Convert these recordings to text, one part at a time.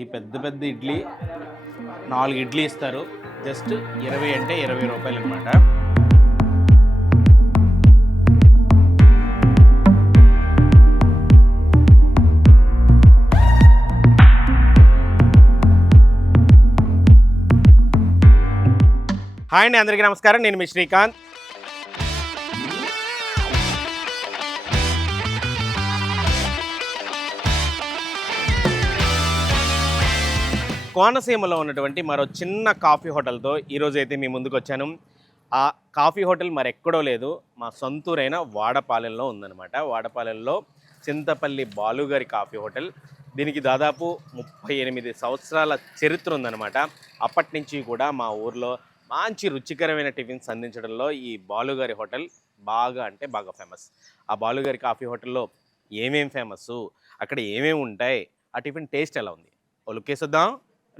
ఈ పెద్ద పెద్ద ఇడ్లీ 4 ఇడ్లీ ఇస్తారు. జస్ట్ 20 అంటే 20 రూపాయలు అనమాట. హాయ్ అండి, అందరికీ నమస్కారం. నేను మీ శ్రీకాంత్. కోనసీమలో ఉన్నటువంటి మరో చిన్న కాఫీ హోటల్తో ఈరోజు అయితే మీ ముందుకు వచ్చాను. ఆ కాఫీ హోటల్ మరెక్కడో లేదు, మా సొంతూరైన వాడపాలెంలో ఉందన్నమాట. వాడపాలెంలో చింతపల్లి బాలుగారి కాఫీ హోటల్. దీనికి దాదాపు 38 సంవత్సరాల చరిత్ర ఉందన్నమాట. అప్పటి నుంచి కూడా మా ఊర్లో మంచి రుచికరమైన టిఫిన్స్ అందించడంలో ఈ బాలుగారి హోటల్ బాగా అంటే బాగా ఫేమస్. ఆ బాలుగారి కాఫీ హోటల్లో ఏమేం ఫేమస్, అక్కడ ఏమేమి ఉంటాయి, ఆ టిఫిన్ టేస్ట్ ఎలా ఉంది, ఓ లుక్కేసొద్దాం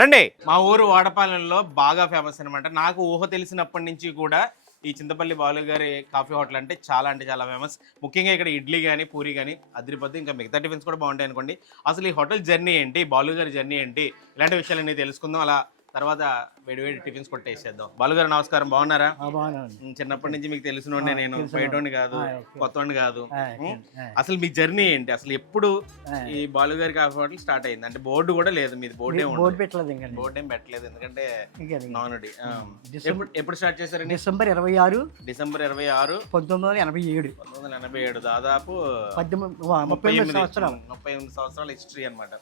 రండి. మా ఊరు వాడపాలెంలో బాగా ఫేమస్ అనమాట. నాకు ఊహ తెలిసినప్పటి నుంచి కూడా ఈ చింతపల్లి బాలుగారి కాఫీ హోటల్ అంటే చాలా ఫేమస్. ముఖ్యంగా ఇక్కడ ఇడ్లీ కానీ పూరి కానీ అదిరిపోద్ది. ఇంకా మిగతా టిఫిన్స్ కూడా బాగుంటాయి అనుకోండి. అసలు ఈ హోటల్ జర్నీ ఏంటి, బాలుగారి జర్నీ ఏంటి, ఇలాంటి విషయాలన్నీ తెలుసుకుందాం. అలా తర్వాత వేడి టిఫిన్స్ కొట్టేసేద్దాం. బాలుగారు నమస్కారం, బాగున్నారా? చిన్నప్పటి నుంచి మీకు తెలిసినోండి, నేను బయటోండి కాదు, కొత్తోండి కాదు. అసలు మీ జర్నీ ఏంటి, అసలు ఎప్పుడు ఈ బాలుగారి కాఫీ హోటల్ స్టార్ట్ అయింది? అంటే బోర్డు కూడా లేదు, మీది బోర్డు ఏం పెట్టలేదు, ఎందుకంటే నానుడి. ఎప్పుడు స్టార్ట్ చేశారండి? డిసెంబర్ 26 1987. దాదాపు 38 సంవత్సరాల హిస్టరీ అనమాట.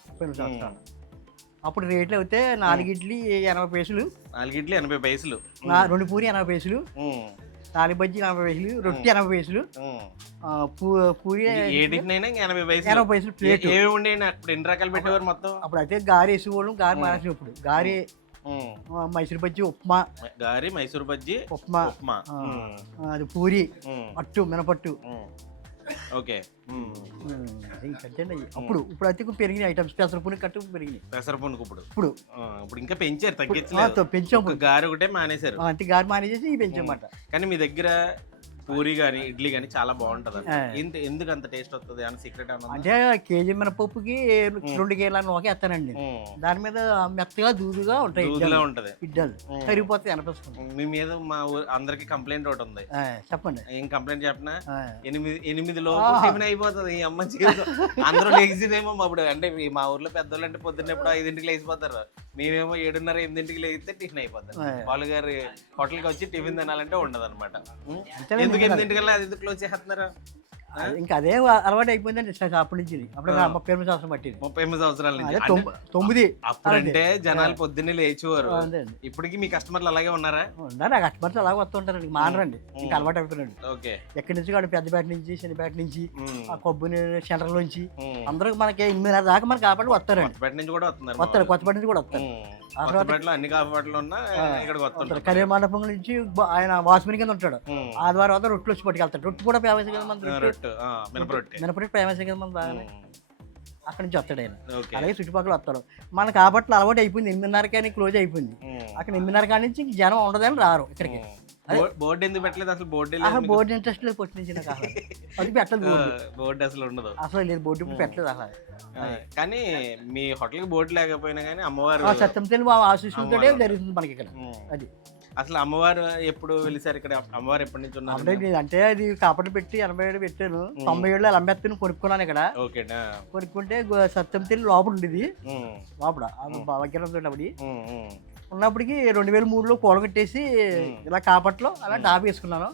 అప్పుడు రేట్లు అయితే 4 ఇడ్లీ 80 పైసలు, 4 ఇడ్లీ 80 పైసలు, 2 పూరి 80 పైసలు, 4 బజ్జీ 80 పైసలు, రొట్టి 80 పైసలు, పూరి 80 పైసలు ప్లేట్. ఏమి ఉండేవి అప్పుడు? ఎన్ని రకాలు పెట్టేవారు మొత్తం? అప్పుడు అయితే గారి వేసేవాళ్ళం, గారి మానేసి. ఇప్పుడు గారి మైసూర్ బజ్జీ, ఉప్మా, గారి మైసూర్ బజ్జీ, ఉప్మా, అది పూరి, అట్టు మినపట్టు. ఓకే. అప్పుడు అయితే పెరిగిన ఐటమ్స్, పెసరపుని కట్టు పెరిగినాయి. పెసరపునికి ఇప్పుడు ఇంకా పెంచారు, పెంచాం. గారి ఒకటే మానేశారు, అంటే గారి మానేసేసి పెంచామాట. కానీ మీ దగ్గర పూరి కానీ ఇడ్లీ కానీ చాలా బాగుంటది. ఎందుకు అంత టేస్ట్ వస్తుంది అని సీక్రెట్ అంటే కేజీ మినపప్పుకి 2 కేజీల నూక వేస్తానండి. దాని మీద మెత్తగా దూదుగా ఉంటాయి ఉంటది, ఇడ్డలు కరిగిపోతాయి అనిపిస్తుంది. మీ మీద మా అందరికి కంప్లైంట్ ఒకటి ఉంది. చెప్పండి. ఏం కంప్లైంట్ చెప్పినా? 8 లోపు టిఫిన్ అయిపోతుంది. ఈ అమ్మ అందరూ లేచిదేమో అప్పుడు. అంటే మా ఊర్లో పెద్దోళ్ళు అంటే పొద్దున్న ఎప్పుడు 5ంటికి లేచిపోతారు, మేమేమో 7:30 8ంటికి లేస్తే టిఫిన్ అయిపోతారు. బాలుగారి హోటల్కి వచ్చి టిఫిన్ తినాలంటే ఉండదు అనమాట. ఎందుకు 8ంటికల్లా అది ఎందుకు క్లోజ్ చేస్తున్నారా? ఇంకా అదే అలవాటు అయిపోయిందండి అప్పటి నుంచి. అప్పుడు 38 సంవత్సరం పట్టింది. 38 సంవత్సరాల నుంచి. 9 అప్పుడంటే జనాలు పొద్దున్నే లేచేవారు. ఇప్పటికి మీ కస్టమర్లు అలాగే ఉన్నారా? ఉన్నారు, ఆ కస్టమర్స్ అలాగే వస్తుంటారండి, మానరండి. ఇంకా అలవాటు అయిపోయినాడు. ఓకే. ఎక్కడి నుంచి కాదు, పెద్దపేట నుంచి, చిన్నపేట నుంచి, ఆ కొబ్బరి సెంటర్ నుంచి అందరూ మనకి 8:30 దాకా మనకి కాబట్టి వస్తారండి. కొత్తపేట నుంచి కూడా వస్తున్నారు, కొత్తపేట నుంచి కూడా వస్తారు. అన్ని కాఫీ హోటల్ ఉన్నా ఇక్కడికి వస్తారు. కళ్యాణ మండపం నుంచి ఆయన వాచ్మెన్ కింద ఉంటాడు. ఆదివారం వద్ద రొట్టెలు వచ్చి పట్టుకెళ్తాడు. రొట్టె కూడా ఫేమస్ కదా మన, మినపరొట్టె ఫేమస్ కదా మన బాగానే. అక్కడి నుంచి వస్తాడు ఆయన. అలాగే చుట్టుపక్కల వస్తాడు. మనకు కాబట్టి అలవాటు అయిపోయింది. 8:30 క్లోజ్ అయిపోయింది. అక్కడ 8:30 కాడి నుంచి జనం ఉండదని రారు ఇక్కడికి. బోర్డు ఎందుకు పెట్టలేదు అసలు? బోర్డు ఇంట్రెస్ట్ లేదు ఫస్ట్ నుంచి నాకు. అది పెట్టలేదు బోర్డు, అసలు ఉండదు, అసలు లేదు బోర్డు పెట్టలేదు అసలు. కానీ మీ హోటల్ కి బోర్డు లేకపోయినా కానీ అమ్మవారు సత్యంతెలు ఆశీస్సులతో జరుగుతుంది మనకి ఇక్కడ. అది అసలు అమ్మవారు ఎప్పుడు వెలిసారు ఇక్కడ? అమ్మవారు ఎప్పటి నుంచి ఉన్నారు? అంటే అది కాపట్లు పెట్టి 87 పెట్టాను. 97 అలంబెత్తని కొనుక్కున్నాను ఇక్కడ. కొనుక్కుంటే సత్యంతెలు లోపల ఉండేది. లోపల భాగ్యరావు ఉన్నప్పటికి 2003లో కూలగొట్టేసి ఇలా కాపట్లో అలా డాబు వేసుకున్నాను.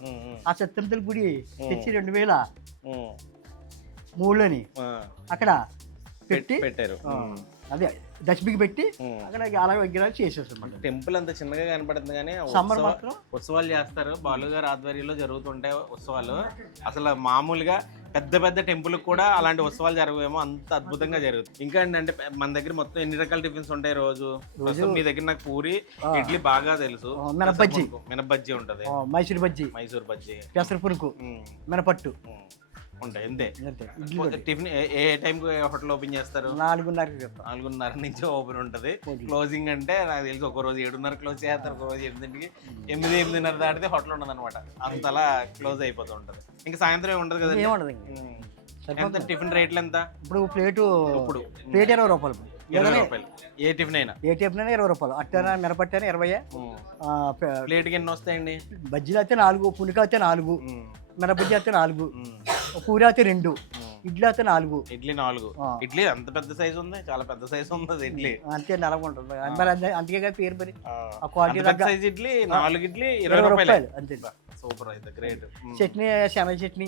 ఆ సత్యంతెలు గుడి తెచ్చి 2003లోని అక్కడ పెట్టారు. అదే దశమికి పెట్టి అక్కడ అలాగే విగ్రహాలు చేసేస్తాం. టెంపుల్ అంత చిన్నగా కనపడుతుంది కానీ సమ్మర్ మాత్రం ఉత్సవాలు చేస్తారు. బాలుగారి ఆధ్వర్యంలో జరుగుతుంటాయి ఉత్సవాలు. అసలు మామూలుగా పెద్ద టెంపుల్ కూడా అలాంటి ఉత్సవాలు జరగవేమో, అంత అద్భుతంగా జరుగుతుంది. ఇంకా ఏంటంటే మన దగ్గర మొత్తం ఎన్ని రకాల టిఫిన్స్ ఉంటాయి రోజు? మీ దగ్గర నాకు పూరి ఇడ్లీ బాగా తెలుసు, మినపజ్జీ ఉంటది, మైసూర్ బజ్జీ, పెసర పునుకు, మినపట్టు ఉంటాయి. అంతే. టిఫిన్ ఏ టైం హోటల్ ఓపెన్ చేస్తారు? 4:30 నుంచి ఓపెన్ ఉంటది. క్లోజింగ్ అంటే నాకు తెలిసి ఒక రోజు 7:30 క్లోజ్ చేస్తారు, ఒక రోజు 8ంటికి. 8:30 దాటితే హోటల్ ఉండదు అనమాట. అంతలా క్లోజ్ అయిపోతూ ఉంటది. ఇంకా సాయంత్రం ఏమి ఉండదు కదా? ఏముండదు. ఎంత టిఫిన్ రేట్లు ఎంత? ఇప్పుడు ప్లేట్ 20 రూపాయలు. 20 రూపాయలు ఏ టిఫిన్ అయినా. ఏ టిఫిన్ అయినా 20 రూపాయలు. అట్టైనా మినపట్టైనా 20. ప్లేట్కి ఎన్ని వస్తాయండి? బజ్జీలు అయితే 4, పులిక అయితే 4, మినపజ్జి అయితే 4, పూరి అయితే 2, ఇడ్లీ అయితే 4. ఇడ్లీ 4. ఇడ్లీ అంత పెద్ద సైజు ఉంది, చాలా పెద్ద సైజు ఉంది ఇడ్లీ. అంతే అలాగ ఉంటుంది మరి, అందుకే కదా పేరు మరి. ఆ క్వాలిటీ సైజ్ ఇడ్లీ 4 ఇడ్లీ 20 రూపాయలు. అంతే. సూపర్ అయితే, గ్రేట్. చట్నీ శనగ చట్నీ,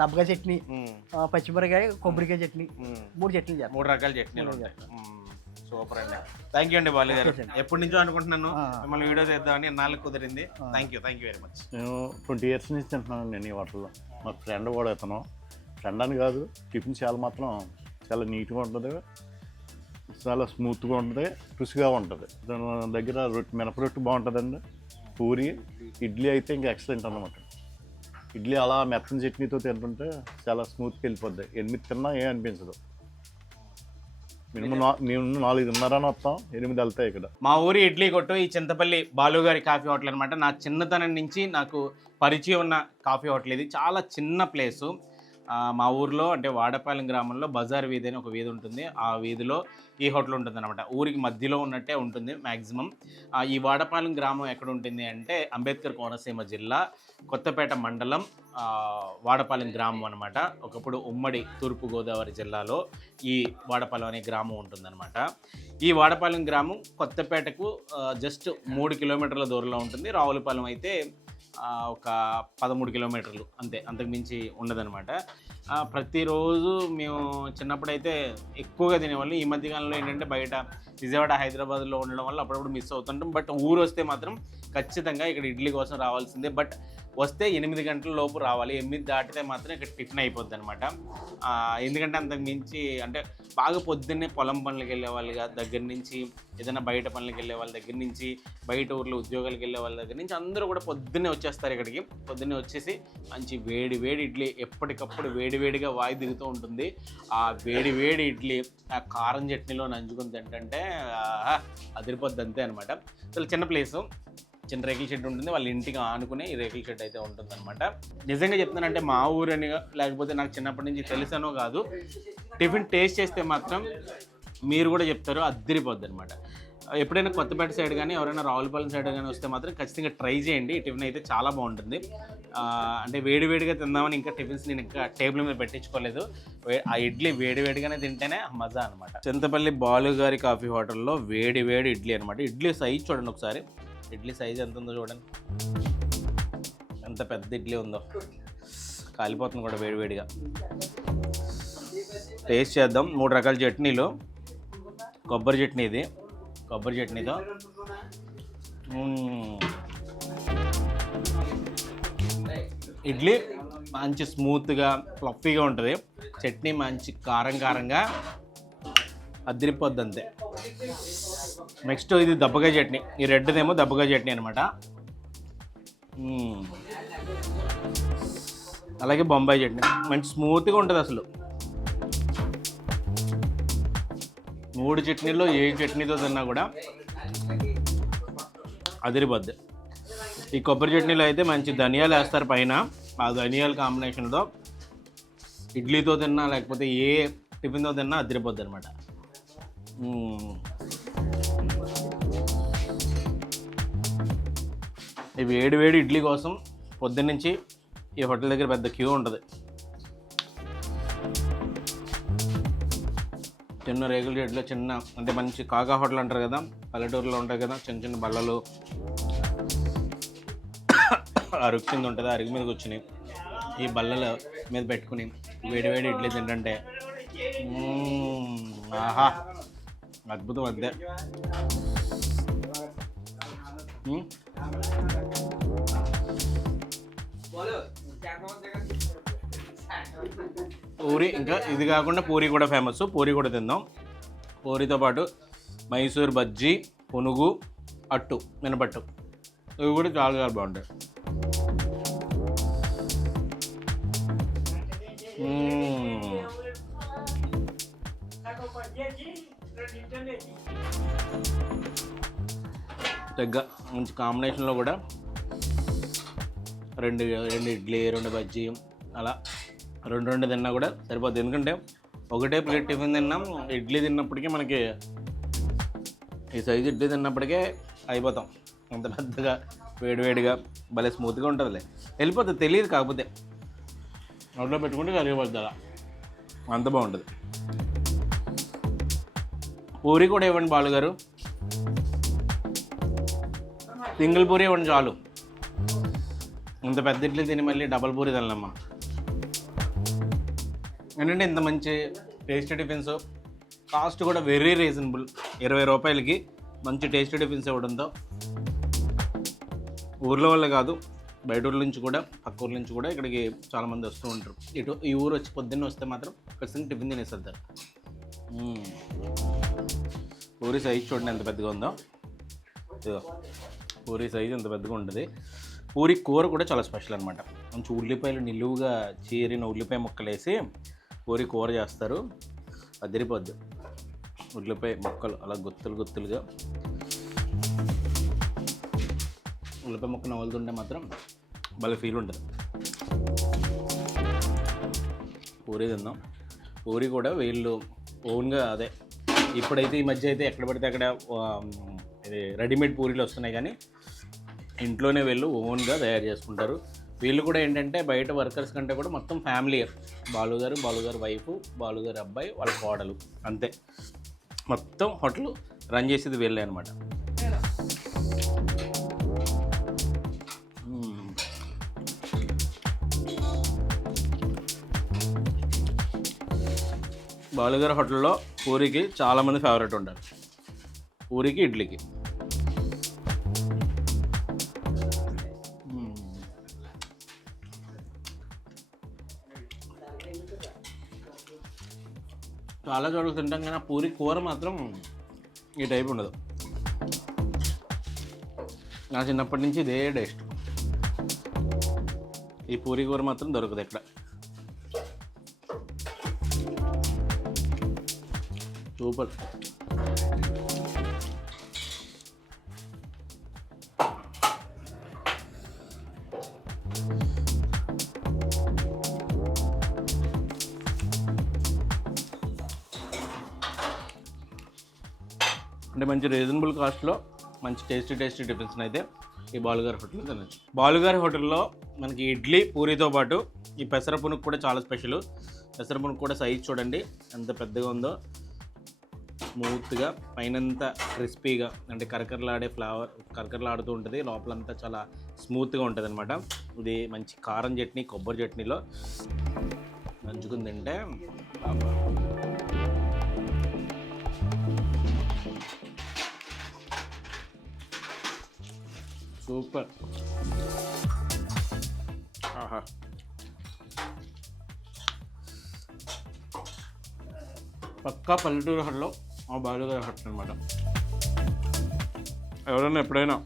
దబ్బగా చట్నీ, పచ్చిమిరకాయ, కొబ్బరికాయ చట్నీ, 3 చట్నీలు చేస్తాం. 3 రకాల చట్నీలు ఉంటాయి. సూపర్ అండి. థ్యాంక్ యూ అండి బాలు గారు. ఎప్పటి నుంచో అనుకుంటున్నాను మిమ్మల్ని వీడియో చేద్దామని, నాలుగు కుదిరింది. Thank you very much. నేను 20 years నుంచి తింటున్నాను నేను ఈ హోటల్లో. మా ఫ్రెండ్ కూడా ఇతను, ఫ్రెండ్ అని కాదు, టిఫిన్ చాలా నీట్గా ఉంటుంది, చాలా స్మూత్గా ఉంటుంది, రుచిగా ఉంటుంది. దాని దగ్గర మినపరొట్టు బాగుంటుందండి. పూరి ఇడ్లీ అయితే ఇంకా ఎక్సలెంట్ అన్నమాట. ఇడ్లీ అలా మెత్తని చట్నీతో తింటుంటే చాలా స్మూత్గా వెళ్ళిపోద్ది. 8 తిన్నా ఏం అనిపించదు. మేము 4:30 వస్తాం, 8 వెళ్తాయి ఇక్కడ. మా ఊరి ఇడ్లీ కొట్టు ఈ చింతపల్లి బాలుగారి కాఫీ హోటల్ అనమాట. నా చిన్నతనం నుంచి నాకు పరిచయం ఉన్న కాఫీ హోటల్ ఇది. చాలా చిన్న ప్లేసు. మా ఊర్లో అంటే వాడపాలెం గ్రామంలో బజార్ వీధి అని ఒక వీధి ఉంటుంది. ఆ వీధిలో ఈ హోటల్ ఉంటుంది అనమాట. ఊరికి మధ్యలో ఉన్నట్టే ఉంటుంది మ్యాక్సిమం. ఈ వాడపాలెం గ్రామం ఎక్కడ ఉంటుంది అంటే అంబేద్కర్ కోనసీమ జిల్లా, కొత్తపేట మండలం, వాడపాలెం గ్రామం అనమాట. ఒకప్పుడు ఉమ్మడి తూర్పుగోదావరి జిల్లాలో ఈ వాడపాలెం అనే గ్రామం ఉంటుందన్నమాట. ఈ వాడపాలెం గ్రామం కొత్తపేటకు జస్ట్ 3 కిలోమీటర్ల దూరంలో ఉంటుంది. రావులపాలెం అయితే ఒక 13 కిలోమీటర్లు అంతే, అంతకుమించి ఉండదన్నమాట. ప్రతిరోజు మేము చిన్నప్పుడైతే ఎక్కువగా తినేవాళ్ళం. ఈ మధ్యకాలంలో ఏంటంటే బయట విజయవాడ, హైదరాబాద్లో ఉండడం వల్ల అప్పుడప్పుడు మిస్ అవుతుంటాం. బట్ ఊరు వస్తే మాత్రం ఖచ్చితంగా ఇక్కడ ఇడ్లీ కోసం రావాల్సిందే. బట్ వస్తే 8 గంటల లోపు రావాలి. 8 దాటితే మాత్రం ఇక్కడ టిఫిన్ అయిపోద్ది అనమాట. ఎందుకంటే అంతకు మించి అంటే బాగా పొద్దున్నే పొలం పనులకు వెళ్ళే వాళ్ళ దగ్గర నుంచి, ఏదైనా బయట పనులకు వెళ్ళే వాళ్ళ దగ్గర నుంచి, బయట ఊర్లో ఉద్యోగాలకు వెళ్ళే వాళ్ళ దగ్గర నుంచి అందరూ కూడా పొద్దున్నే వచ్చేస్తారు ఇక్కడికి. పొద్దున్నే వచ్చేసి మంచి వేడి ఇడ్లీ ఎప్పటికప్పుడు వేడివేడిగా వాయి దిగుతూ ఉంటుంది. ఆ వేడి ఇడ్లీ ఆ కారం చట్నీలో నంచుకుని తింటే అదిరిపోద్ది అంతే అనమాట. అసలు చిన్న ప్లేసు, చిన్న రేకుల షెడ్ ఉంటుంది. వాళ్ళ ఇంటికి ఆనుకునే ఈ రేకుల షెడ్ అయితే ఉంటుంది అనమాట. నిజంగా చెప్తున్నానంటే మా ఊరని లేకపోతే నాకు చిన్నప్పటి నుంచి తెలుసనో కాదు, టిఫిన్ టేస్ట్ చేస్తే మాత్రం మీరు కూడా చెప్తారు అద్దరిపోద్ది అనమాట. ఎప్పుడైనా కొత్తపేట సైడ్ కానీ ఎవరైనా రావులపాలెం సైడ్ కానీ వస్తే మాత్రం ఖచ్చితంగా ట్రై చేయండి. ఈ టిఫిన్ అయితే చాలా బాగుంటుంది. అంటే వేడివేడిగా తిందామని ఇంకా టిఫిన్స్ నేను ఇంకా టేబుల్ మీద పెట్టించుకోలేదు. ఆ ఇడ్లీ వేడివేడిగానే తింటేనే మజా అనమాట. చింతపల్లి బాలుగారి కాఫీ హోటల్లో వేడి ఇడ్లీ అనమాట. ఇడ్లీ సైజ్ చూడండి ఒకసారి. ఇడ్లీ సైజ్ ఎంత ఉందో చూడండి, ఎంత పెద్ద ఇడ్లీ ఉందో. కాలిపోతుంది కూడా వేడివేడిగా. టేస్ట్ చేద్దాం. 3 రకాల చట్నీలు. కొబ్బరి చట్నీ, ఇది కొబ్బరి చట్నీతో ఇడ్లీ మంచి స్మూత్గా ఫ్లఫీగా ఉంటుంది. చట్నీ మంచి కారంగా అదిరిపోద్ది అంతే. నెక్స్ట్ ఇది దబ్బకాయ చట్నీ. ఈ రెడ్దేమో దబ్బకాయ చట్నీ అనమాట. అలాగే బొంబాయి చట్నీ మంచి స్మూత్గా ఉంటుంది అసలు. 3 చట్నీల్లో ఏ చట్నీతో తిన్నా కూడా అదిరిపోద్ది. ఈ కొబ్బరి చట్నీలో అయితే మంచి ధనియాలు వేస్తారు పైన. ఆ ధనియాల కాంబినేషన్తో ఇడ్లీతో తిన్నా లేకపోతే ఏ టిఫిన్తో తిన్నా అదిరిపోద్ది అనమాట. ఈ వేడి ఇడ్లీ కోసం పొద్దున్నుంచి ఈ హోటల్ దగ్గర పెద్ద క్యూ ఉంటుంది. చిన్న రేకుల షెడ్లో చిన్న అంటే మంచి కాకా హోటల్ అంటారు కదా, పల్లెటూరులో ఉంటాయి కదా చిన్న బల్లలు, అరుగు కింద ఉంటుంది. అరుగు మీద కూర్చుని ఈ బల్లల మీద పెట్టుకుని వేడి ఇడ్లీ తింటుంటే ఆహా అద్భుతం అంతే. పూరి, ఇంకా ఇది కాకుండా పూరి కూడా ఫేమస్. పూరి కూడా తిందాం. పూరితో పాటు మైసూర్ బజ్జీ, పునుగు, అట్టు, మినపట్టు, ఇవి కూడా చాలా బాగుంటాయి. దగ్గర మంచి కాంబినేషన్లో కూడా 2 ఇడ్లీ, 2 బజ్జీ, అలా 2 తిన్నా కూడా సరిపోద్ది. ఎందుకంటే ఒకటే ప్లేట్ టిఫిన్ తిన్నాం, ఇడ్లీ తిన్నప్పటికీ మనకి ఈ సైజు ఇడ్లీ తిన్నప్పటికే అయిపోతాం. అంత పెద్దగా వేడివేడిగా భలే స్మూత్గా ఉంటుందిలే, వెళ్ళిపోతుంది తెలియదు. కాకపోతే నోట్లో పెట్టుకుంటే కరిగిపోద్ది అలా, అంత బాగుంటుంది. పూరి కూడా ఇవ్వండి బాలుగారు, సింగిల్ పూరి ఇవ్వండి చాలు. ఇంత పెద్ద ఇడ్లీ తిని మళ్ళీ డబల్ పూరి తినలేమ్మా. ఏంటంటే ఇంత మంచి టేస్టీ టిఫిన్స్, కాస్ట్ కూడా వెరీ రీజనబుల్. 20 రూపాయలకి మంచి టేస్టీ టిఫిన్స్ ఇవ్వడంతో ఊర్లో వాళ్ళే కాదు, బయట ఊర్ల నుంచి కూడా, పక్క ఊర్ల నుంచి కూడా ఇక్కడికి చాలామంది వస్తూ ఉంటారు. ఇటు ఈ ఊరు వచ్చి పొద్దున్న వస్తే మాత్రం ఖచ్చితంగా టిఫిన్ తినేస్తారు. పూరి సైజ్ చూడండి ఎంత పెద్దగా ఉందో. ఇదో పూరి సైజు ఎంత పెద్దగా ఉంటుంది. పూరి కూర కూడా చాలా స్పెషల్ అనమాట. మంచి ఉల్లిపాయలు నిలువుగా చీరిన ఉల్లిపాయ ముక్కలు వేసి పూరి కూర చేస్తారు, అదిరిపోద్ది. ఉల్లిపాయ ముక్కలు అలా గుత్తులుగా ఉల్లిపాయ ముక్క నవ్వులుతుంటే మాత్రం భలే ఫీల్ ఉంటుంది. పూరి తిందాం. పూరి కూడా వీళ్ళు ఓన్గా అదే, ఇప్పుడైతే ఈ మధ్య అయితే ఎక్కడ పడితే అక్కడ ఇది రెడీమేడ్ పూరీలు వస్తున్నాయి, కానీ ఇంట్లోనే వీళ్ళు ఓన్గా తయారు చేసుకుంటారు. వీళ్ళు కూడా ఏంటంటే బయట వర్కర్స్ కంటే కూడా మొత్తం ఫ్యామిలీ, బాలుగారు వైఫ్, బాలుగారు అబ్బాయి, వాళ్ళ కోడలు, అంతే మొత్తం హోటల్ రన్ చేసేది వీళ్ళే అనమాట. బాలుగారు హోటల్లో పూరికి చాలామంది ఫేవరెట్ ఉంటారు, పూరికి ఇడ్లీకి. చాలా చోట్ల తింటాం కానీ పూరి కూర మాత్రం ఈ టైప్ ఉండదు. నా చిన్నప్పటి నుంచి ఇదే టేస్ట్. ఈ పూరి కూర మాత్రం దొరకదు ఇక్కడ. సూపర్. అంటే మంచి రీజనబుల్ కాస్ట్లో మంచి టేస్టీ టిఫిన్స్ అయితే ఈ బాలుగారి హోటల్లో తినచ్చు. బాలుగారి హోటల్లో మనకి ఇడ్లీ పూరితో పాటు ఈ పెసరపునుకు కూడా చాలా స్పెషల్. పెసరపునుకు కూడా సైజ్ చూడండి ఎంత పెద్దగా ఉందో, స్మూత్గా, పైనంతా క్రిస్పీగా, అంటే కరకరలాడుతూ ఉంటుంది, లోపలంతా చాలా స్మూత్గా ఉంటుంది అనమాట. ఇది మంచి కారం చట్నీ, కొబ్బరి చట్నీలో నంచుకుని తింటే సూపర్. ఆహా, పక్కా పల్లెటూరు హోటల్లో మా బాలుగారి హోటల్ అనమాట. ఎవరైనా ఎప్పుడైనా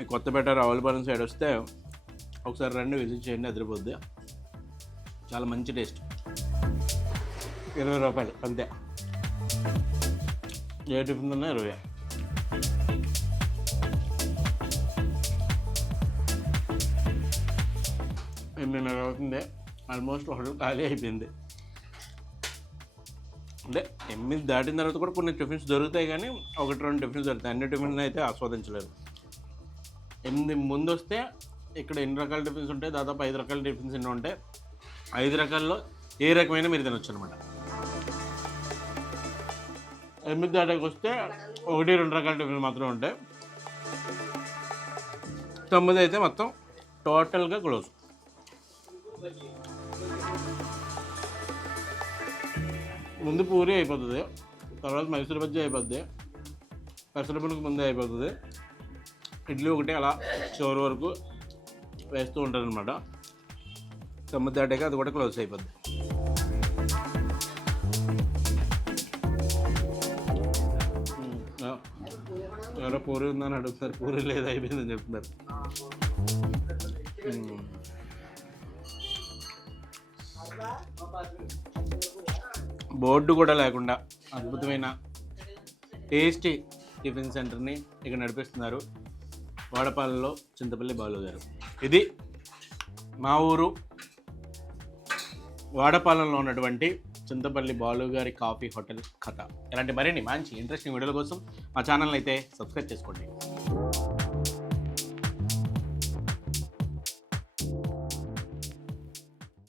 ఈ కొత్తపేట రావులపాలెం సైడ్ వస్తే ఒకసారి రండి, విజిట్ చేయండి, అదిరిపోద్ది. చాలా మంచి టేస్ట్. 20 రూపాయలు అంతే. ఏ టిఫిన్ ఉన్నా 20. నిన్న అవుతుంది, ఆల్మోస్ట్ హోటల్ ఖాళీ అయిపోయింది. అంటే 8 దాటిన తర్వాత కూడా కొన్ని టిఫిన్స్ దొరుకుతాయి, కానీ 1-2 టిఫిన్స్ దొరుకుతాయి. అన్ని టిఫిన్స్ అయితే ఆస్వాదించలేదు. 8 ముందు వస్తే ఇక్కడ ఎన్ని రకాల టిఫిన్స్ ఉంటాయి, దాదాపు 5 రకాల టిఫిన్స్ ఎన్నో ఉంటాయి. 5 రకాల్లో ఏ రకమైన మీరు తినొచ్చు అనమాట. 8 దాటాకి వస్తే 1-2 రకాల టిఫిన్స్ మాత్రమే ఉంటాయి. 9 అయితే మొత్తం టోటల్గా క్లోజ్. ముందు పూరి అయిపోతుంది, తర్వాత మైసూర్ బజ్జీ అయిపోద్ది, పెసరపునుకు ముందే అయిపోతుంది, ఇడ్లీ ఒకటి అలా చివరి వరకు వేస్తూ ఉంటారు అనమాట. 9 దాటాక అది కూడా క్లోజ్ అయిపోద్ది. ఎవరో పూరి ఉందని అడుగుతారు, పూరి లేదు అయిపోయిందని చెప్తున్నారు. బోర్డు కూడా లేకుండా అద్భుతమైన టేస్టీ టిఫిన్ సెంటర్ని ఇక్కడ నడిపిస్తున్నారు వాడపాలెంలో చింతపల్లి బాలుగారు. ఇది మా ఊరు వాడపాలెంలో ఉన్నటువంటి చింతపల్లి బాలు గారి కాఫీ హోటల్ కథ. ఇలాంటి మరిన్ని మంచి ఇంట్రెస్టింగ్ వీడియోల కోసం మా ఛానల్ అయితే సబ్స్క్రైబ్ చేసుకోండి.